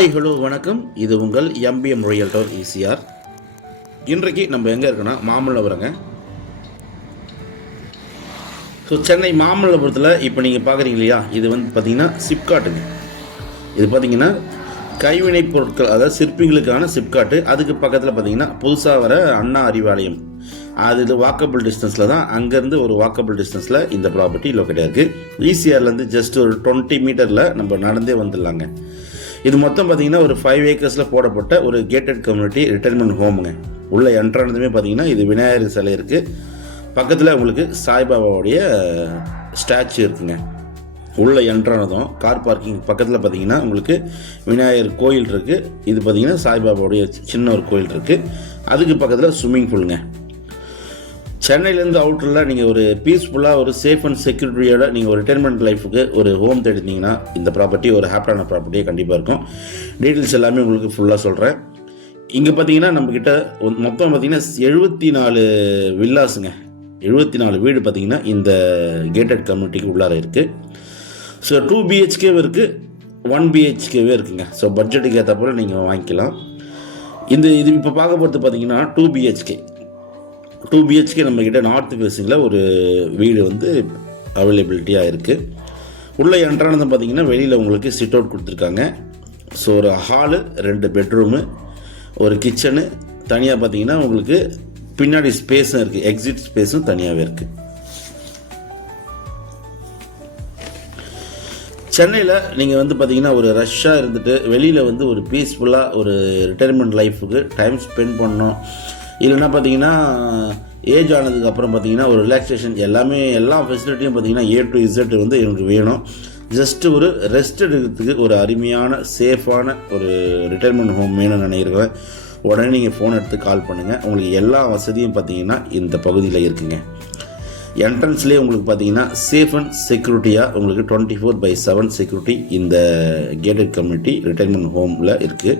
Hi hello வணக்கம். இது உங்கள் எம்பிஎம் ரியல்டர் ஈசிஆர். இன்றைக்கு நம்ம எங்கே இருக்கோன்னா மாமல்லபுரங்க. ஸோ சென்னை மாமல்லபுரத்தில் இப்போ நீங்கள் பார்க்குறீங்க இல்லையா, இது வந்து பார்த்திங்கன்னா சிப்காட்டுங்க. இது பார்த்திங்கன்னா கைவினைப் பொருட்கள், அதாவது சிற்பிகளுக்கான சிப்காட்டு. அதுக்கு பக்கத்தில் பார்த்திங்கன்னா புதுசாக வர அண்ணா அறிவாலயம், அது வாக்கபிள் டிஸ்டன்ஸில் தான். அங்கேருந்து ஒரு வாக்கபிள் டிஸ்டன்ஸில் இந்த ப்ராப்பர்ட்டி லொக்கேட்டாக இருக்குது. ஈசிஆர்லேருந்து ஜஸ்ட் ஒரு 20 மீட்டரில் நம்ம நடந்தே வந்துடலாங்க. இது மொத்தம் பார்த்திங்கன்னா ஒரு 5 ஏக்கர்ஸில் போடப்பட்ட ஒரு கேட்டட் கம்யூனிட்டி ரிட்டைர்மெண்ட் ஹோமுங்க. உள்ளே என்ட்ரானதுமே பார்த்திங்கன்னா இது விநாயகர் சிலை இருக்குது. பக்கத்தில் உங்களுக்கு சாய்பாபாவுடைய ஸ்டாச்சு இருக்குங்க. உள்ளே என்ட்ரானதும் கார் பார்க்கிங் பக்கத்தில் பார்த்திங்கன்னா உங்களுக்கு விநாயகர் கோயில் இருக்குது. இது பார்த்திங்கன்னா சாய்பாபாவுடைய சின்ன ஒரு கோயில் இருக்குது. அதுக்கு பக்கத்தில் ஸ்விம்மிங் பூலுங்க. சென்னையிலேருந்து அவுட்டரில் நீங்கள் ஒரு பீஸ்ஃபுல்லாக ஒரு சேஃப் அண்ட் செக்யூரிட்டியோட நீங்கள் ஒரு ரிட்டைர்மெண்ட் லைஃபுக்கு ஒரு ஹோம் தேடினீங்கன்னா இந்த ப்ராப்பர்ட்டி ஒரு ஹாப்பியான ப்ராப்பர்ட்டியே கண்டிப்பாக இருக்கும். டீட்டெயில்ஸ் எல்லாமே உங்களுக்கு ஃபுல்லாக சொல்கிறேன். இங்கே பார்த்தீங்கன்னா நம்மக்கிட்ட மொத்தம் பார்த்திங்கன்னா 74 வில்லாஸுங்க, 74 வீடு பார்த்திங்கன்னா இந்த கேட்டட் கம்யூனிட்டிக்கு உள்ளார இருக்குது. ஸோ 2 BHKவே இருக்குது, 1 BHKவே இருக்குங்க. ஸோ பட்ஜெட்டுக்கு ஏற்ற போல் நீங்கள் வாங்கிக்கலாம். இது இப்போ பார்க்க போகிறது பார்த்திங்கன்னா 2 BHK நம்மக்கிட்ட நார்த் ஃபேஸிங்கில் ஒரு வீடு வந்து அவைலபிலிட்டியாக இருக்குது. உள்ளே என்ட்ரானது பார்த்திங்கன்னா வெளியில் உங்களுக்கு சிட் அவுட் கொடுத்துருக்காங்க. ஸோ ஒரு ஹாலு, 2 பெட்ரூமு, ஒரு கிச்சனு, தனியாக பார்த்திங்கன்னா உங்களுக்கு பின்னாடி ஸ்பேஸும் இருக்குது, எக்ஸிட் ஸ்பேஸும் தனியாகவே இருக்குது. சென்னையில் நீங்கள் வந்து பார்த்திங்கன்னா ஒரு ரஷ்ஷாக இருந்துட்டு வெளியில் வந்து ஒரு பீஸ்ஃபுல்லாக ஒரு ரிட்டைர்மெண்ட் லைஃபுக்கு டைம் ஸ்பெண்ட் பண்ணோம், இல்லைன்னா பார்த்தீங்கன்னா ஏஜ் ஆனதுக்கப்புறம் பார்த்தீங்கன்னா ஒரு ரிலாக்ஸேஷன் எல்லா ஃபெசிலிட்டியும் பார்த்தீங்கன்னா A to Z வந்து எனக்கு வேணும், ஜஸ்ட்டு ஒரு ரெஸ்ட் எடுக்கிறதுக்கு ஒரு அருமையான சேஃபான ஒரு ரிட்டைர்மெண்ட் ஹோம் வேணும்னு நினைக்கிறேன். உடனே நீங்கள் ஃபோன் எடுத்து கால் பண்ணுங்கள். உங்களுக்கு எல்லா வசதியும் பார்த்தீங்கன்னா இந்த பகுதியில் இருக்குங்க. என்ட்ரன்ஸ்லேயே உங்களுக்கு பார்த்தீங்கன்னா சேஃப் அண்ட் செக்யூரிட்டியாக உங்களுக்கு 24/7 செக்யூரிட்டி இந்த கேட்டட் கம்யூனிட்டி ரிட்டைர்மெண்ட் ஹோமில் இருக்குது.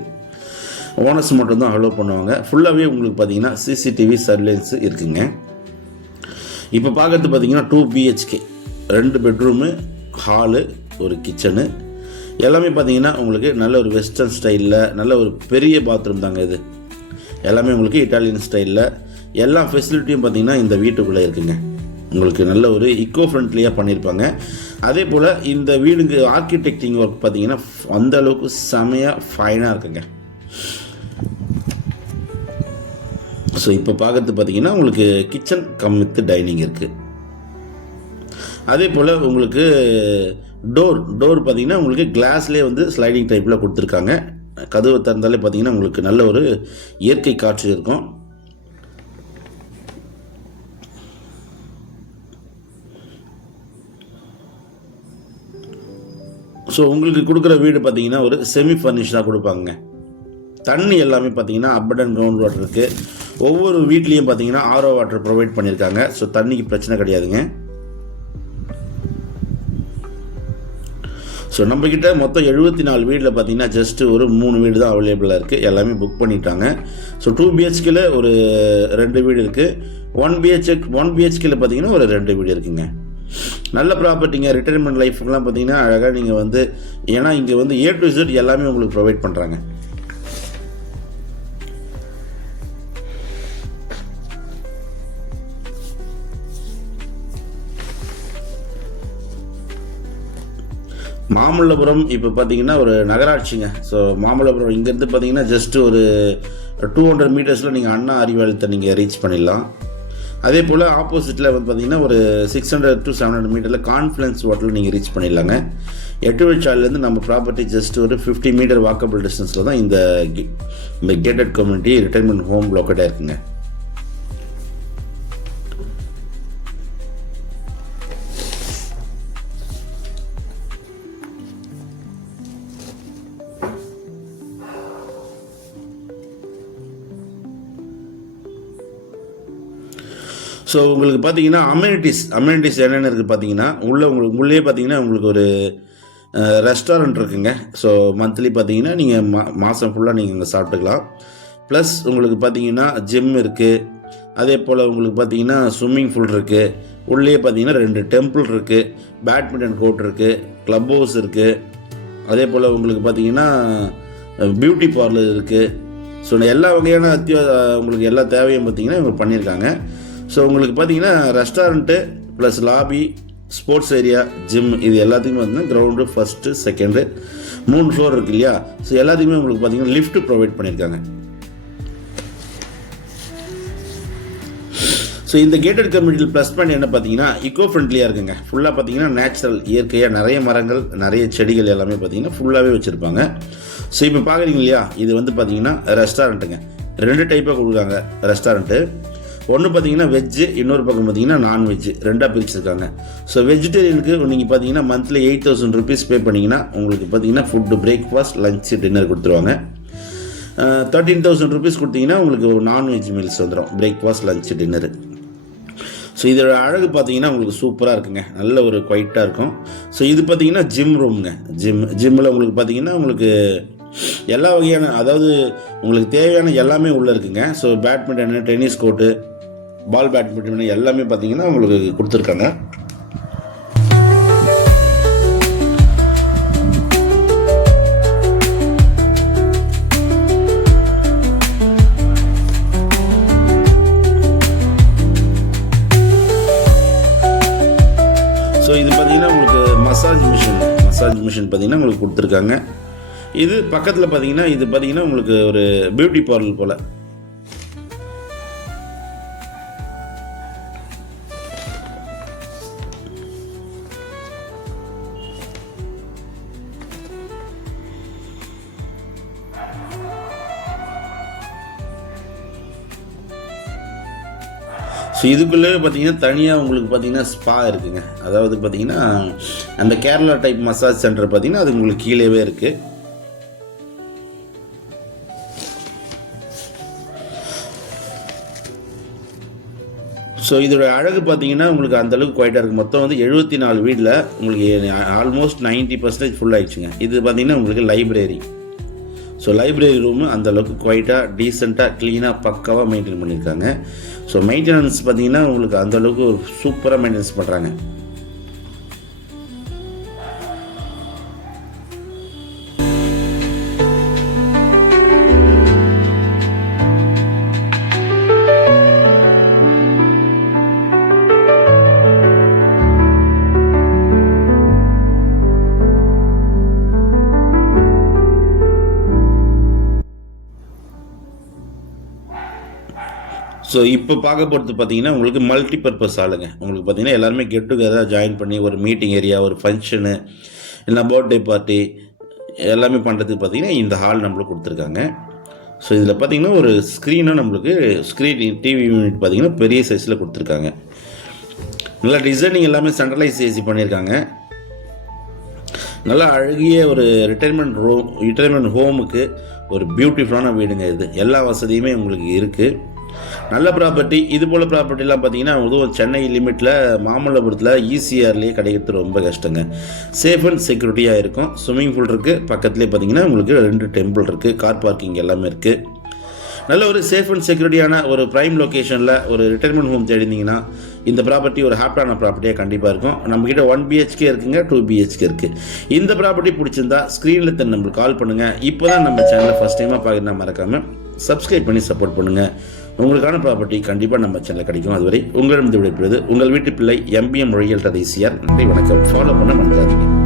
ஓனர்ஸ் மட்டும்தான் அலோவ் பண்ணுவாங்க. ஃபுல்லாகவே உங்களுக்கு பார்த்தீங்கன்னா CCTV சர்வேலன்ஸு இருக்குங்க. இப்போ பார்க்குறது பார்த்தீங்கன்னா 2 BHK, 2 பெட்ரூமு, ஹாலு, ஒரு கிச்சனு, எல்லாமே பார்த்தீங்கன்னா உங்களுக்கு நல்ல ஒரு வெஸ்டர்ன் ஸ்டைலில் நல்ல ஒரு பெரிய பாத்ரூம் தாங்க. இது எல்லாமே உங்களுக்கு இட்டாலியன் ஸ்டைலில் எல்லா ஃபெசிலிட்டியும் பார்த்தீங்கன்னா இந்த வீட்டுக்குள்ளே இருக்குங்க. உங்களுக்கு நல்ல ஒரு இக்கோ ஃப்ரெண்ட்லியாக பண்ணியிருப்பாங்க. அதே போல் இந்த வீடுக்கு ஆர்கிடெக்டிங் ஒர்க் பார்த்தீங்கன்னா அந்த அளவுக்கு செமையாக ஃபைனாக இருக்குங்க. ஸோ இப்போ பார்க்குறது பார்த்தீங்கன்னா உங்களுக்கு கிச்சன் கம் வித் டைனிங் இருக்குது. அதே போல் உங்களுக்கு டோர் பார்த்தீங்கன்னா உங்களுக்கு கிளாஸ்லேயே வந்து ஸ்லைடிங் டைப்பில் கொடுத்துருக்காங்க. கதவை திறந்தாலே பார்த்தீங்கன்னா உங்களுக்கு நல்ல ஒரு இயற்கை காற்று இருக்கும். ஸோ உங்களுக்கு கொடுக்குற வீடு பார்த்தீங்கன்னா ஒரு செமி ஃபர்னிஷ்டாக கொடுப்பாங்க. தண்ணி எல்லாமே பார்த்தீங்கன்னா அப் அண்ட் கிரவுண்ட் வாட்டர் இருக்குது. ஒவ்வொரு வீட்லேயும் பார்த்தீங்கன்னா RO வாட்டர் ப்ரொவைட் பண்ணியிருக்காங்க. ஸோ தண்ணிக்கு பிரச்சனை கிடையாதுங்க. ஸோ நம்மக்கிட்ட மொத்தம் 74 வீட்டில் பார்த்தீங்கன்னா ஜஸ்ட்டு ஒரு 3 வீடு தான் அவைலபிளாக இருக்குது. எல்லாமே புக் பண்ணிட்டாங்க. ஸோ 2 BHKல ஒரு 2 வீடு இருக்குது. 1 BHKல பார்த்தீங்கன்னா ஒரு 2 வீடு இருக்குங்க. நல்ல ப்ராப்பர்ட்டிங்க. ரிட்டைர்மெண்ட் லைஃபுக்கெலாம் பார்த்தீங்கன்னா அழகாக நீங்கள் வந்து, ஏன்னா இங்கே வந்து A to Z எல்லாமே உங்களுக்கு ப்ரொவைட் பண்ணுறாங்க. மாமல்லபுரம் இப்போ பார்த்தீங்கன்னா ஒரு நகராட்சிங்க. ஸோ மாமல்லபுரம் இங்கேருந்து பார்த்தீங்கன்னா ஜஸ்ட்டு ஒரு 200 மீட்டர்ஸில் நீங்கள் அண்ணா அறிவாலயத்தை நீங்கள் ரீச் பண்ணிடலாம். அதே போல் ஆப்போசிட்டில் வந்து பார்த்தீங்கன்னா ஒரு 600 to 700 மீட்டரில் கான்ஃப்ளன்ஸ் ஹோட்டலில் நீங்கள் ரீச் பண்ணிடலாங்க. 8 வழிச்சாலையிலேருந்து நம்ம ப்ராப்பர்ட்டி ஜஸ்ட் ஒரு 50 மீட்டர் வாக்கபிள் டிஸ்டன்ஸில் தான் இந்த கேட்டட் கம்யூனிட்டி ரிட்டைர்மெண்ட் ஹோம் லொக்கேட்டாக இருக்குங்க. ஸோ உங்களுக்கு பார்த்தீங்கன்னா அமெனிட்டிஸ் என்னென்ன இருக்குது பார்த்தீங்கன்னா உள்ளே பார்த்தீங்கன்னா உங்களுக்கு ஒரு ரெஸ்டாரண்ட் இருக்குங்க. ஸோ மந்த்லி பார்த்தீங்கன்னா நீங்கள் மாதம் ஃபுல்லாக நீங்கள் இங்கே சாப்பிட்டுக்கலாம். ப்ளஸ் உங்களுக்கு பார்த்தீங்கன்னா ஜிம் இருக்குது. அதே போல் உங்களுக்கு பார்த்தீங்கன்னா ஸ்விம்மிங் பூல் இருக்குது. உள்ளே பார்த்தீங்கன்னா 2 டெம்பிள் இருக்குது, பேட்மிண்டன் கோர்ட் இருக்குது, க்ளப் ஹவுஸ் இருக்குது. அதே போல் உங்களுக்கு பார்த்தீங்கன்னா பியூட்டி பார்லர் இருக்குது. ஸோ எல்லா வகையான உங்களுக்கு எல்லா தேவையும் பார்த்திங்கன்னா இவங்க பண்ணியிருக்காங்க. ஸோ உங்களுக்கு பார்த்திங்கன்னா restaurant plus lobby, sports area, gym, இது எல்லாத்துக்குமே பார்த்தீங்கன்னா கிரவுண்டு ஃபஸ்ட்டு செகண்டு 3 ஃப்ளோர் இருக்குது இல்லையா. ஸோ எல்லாத்துக்குமே உங்களுக்கு பார்த்திங்கன்னா லிஃப்ட் ப்ரொவைட் பண்ணியிருக்காங்க. ஸோ இந்த கேட்டட் கம்யூனிட்டியில் ப்ளஸ் பாயிண்ட் என்ன பார்த்தீங்கன்னா இக்கோ ஃப்ரெண்ட்லியாக இருக்குங்க. ஃபுல்லாக பார்த்தீங்கன்னா நேச்சுரல், இயற்கையாக நிறைய மரங்கள், நிறைய செடிகள் எல்லாமே பார்த்தீங்கன்னா ஃபுல்லாகவே வச்சுருப்பாங்க. ஸோ இப்போ பார்க்குறீங்க இல்லையா, இது வந்து பார்த்தீங்கன்னா ரெஸ்டாரண்ட்டுங்க. 2 டைப்பாக கொடுக்குறாங்க ரெஸ்டாரண்ட்டு. ஒன்று பார்த்தீங்கன்னா வெஜ்ஜு, இன்னொரு பக்கம் பார்த்தீங்கன்னா நான்வெஜ்ஜு, 2ஆக பிரிச்சுருக்காங்க. ஸோ வெஜிடேரியனுக்கு நீங்கள் பார்த்தீங்கன்னா மந்த்லி 8000 rupees பே பண்ணிங்கன்னா உங்களுக்கு பார்த்தீங்கன்னா ஃபுட்டு, பிரேக்ஃபாஸ்ட், லஞ்சு, டின்னர் கொடுத்துருவாங்க. 13,000 rupees கொடுத்தீங்கன்னா உங்களுக்கு நான்வெஜ் மீல்ஸ் வந்துடும், பிரேக்ஃபாஸ்ட், லஞ்சு, டின்னரு. ஸோ இதோட அழகு பார்த்தீங்கன்னா உங்களுக்கு சூப்பராக இருக்குங்க, நல்ல ஒரு குவைட்டாக இருக்கும். ஸோ இது பார்த்தீங்கன்னா ஜிம் ரூமுங்க. ஜிம்மில் உங்களுக்கு பார்த்தீங்கன்னா உங்களுக்கு எல்லா வகையான, அதாவது உங்களுக்கு தேவையான எல்லாமே உள்ளே இருக்குங்க. So badminton, tennis court, ball badminton எல்லாமே பார்த்தீங்கன்னா உங்களுக்கு கொடுத்துருக்காங்க. ஸோ இது பார்த்தீங்கன்னா உங்களுக்கு மசாஜ் மிஷின் பார்த்தீங்கன்னா உங்களுக்கு கொடுத்துருக்காங்க. இது பக்கத்தில் பார்த்தீங்கன்னா இது பார்த்தீங்கன்னா உங்களுக்கு ஒரு பியூட்டி பார்லர் போல். ஸோ இதுக்குள்ளே பார்த்தீங்கன்னா தனியாக உங்களுக்கு பார்த்தீங்கன்னா ஸ்பா இருக்குங்க. அதாவது பார்த்தீங்கன்னா அந்த கேரளா டைப் மசாஜ் சென்டர் பார்த்தீங்கன்னா அது உங்களுக்கு கீழேவே இருக்குது. ஸோ இதோட அழகு பார்த்தீங்கன்னா உங்களுக்கு அந்தளவுக்கு குவைட்டாக இருக்குது. மொத்தம் வந்து 74 வீட்டில் உங்களுக்கு ஆல்மோஸ்ட் 90% ஃபுல் ஆகிடுச்சுங்க. இது பார்த்தீங்கன்னா உங்களுக்கு லைப்ரரி. ஸோ லைப்ரரி ரூமு அந்தளவுக்கு குவைட்டாக, டீசெண்டாக, க்ளீனாக, பக்காவாக மெயின்டைன் பண்ணியிருக்காங்க. ஸோ மெயின்டெனன்ஸ் பார்த்தீங்கன்னா உங்களுக்கு அந்தளவுக்கு ஒரு சூப்பராக மெயின்டெனன்ஸ் பண்ணுறாங்க. ஸோ இப்போ பார்க்க போகிறது பார்த்தீங்கன்னா உங்களுக்கு மல்டி பர்பஸ் ஆளுங்க. உங்களுக்கு பார்த்தீங்கன்னா எல்லாருமே கெட் டுகெதராக ஜாயின் பண்ணி ஒரு மீட்டிங் ஏரியா, ஒரு ஃபங்க்ஷனு, இல்லை பர்த்டே பார்ட்டி எல்லாமே பண்ணுறதுக்கு பார்த்தீங்கன்னா இந்த ஹால் நம்மளுக்கு கொடுத்துருக்காங்க. ஸோ இதில் பார்த்தீங்கன்னா ஒரு ஸ்க்ரீனும் நம்மளுக்கு டிவி யூனிட் பார்த்தீங்கன்னா பெரிய சைஸில் கொடுத்துருக்காங்க. நல்லா டிசைனிங் எல்லாமே சென்ட்ரலைஸ் ஏசி பண்ணியிருக்காங்க. நல்லா அழகிய ஒரு ரிட்டைர்மெண்ட் ஹோமுக்கு ஒரு பியூட்டிஃபுல்லான வீடுங்க இது. எல்லா வசதியுமே உங்களுக்கு இருக்குது. நல்ல ப்ராப்பர்ட்டி. இது போல் ப்ராப்பர்ட்டிலாம் பார்த்தீங்கன்னா அதுவும் சென்னை லிமிட்டில் மாமல்லபுரத்தில் ஈசிஆர்லேயே கிடைக்கிறது ரொம்ப கஷ்டங்க. சேஃப் அண்ட் செக்யூரிட்டியாக இருக்கும். ஸ்விம்மிங் பூல் இருக்குது, பக்கத்துலேயே பார்த்தீங்கன்னா உங்களுக்கு 2 டெம்பிள் இருக்குது, கார் பார்க்கிங் எல்லாமே இருக்குது. நல்ல ஒரு சேஃப் அண்ட் செக்யூரிட்டியான ஒரு ப்ரைம் லொக்கேஷனில் ஒரு ரிட்டைர்மெண்ட் ஹோம் தேடிந்தீங்கன்னா இந்த ப்ராப்பர்ட்டி ஒரு ஹாப்பியான ப்ராப்பர்ட்டியாக கண்டிப்பாக இருக்கும். நம்மக்கிட்ட 1 BHK இருக்குங்க, 2 BHK இருக்குது. இந்த ப்ராப்பர்ட்டி பிடிச்சிருந்தா ஸ்க்ரீனில் தன் நம்மளுக்கு கால் பண்ணுங்கள். இப்போ தான் நம்ம சேனலை ஃபஸ்ட் டைமாக பார்க்குறதா மறக்காமல் சப்ஸ்கிரைப் பண்ணி சப்போர்ட் பண்ணுங்கள். உங்களுக்கான ப்ராப்பர்ட்டி கண்டிப்பாக நம்ம சேனலில் கிடைக்கும். அதுவரை உங்களிடம் விடைபெறுவது உங்கள் வீட்டு பிள்ளை MBM ரியல்டர் ஈசிஆர். நன்றி, வணக்கம். ஃபாலோ பண்ண மறந்துடாதீங்க.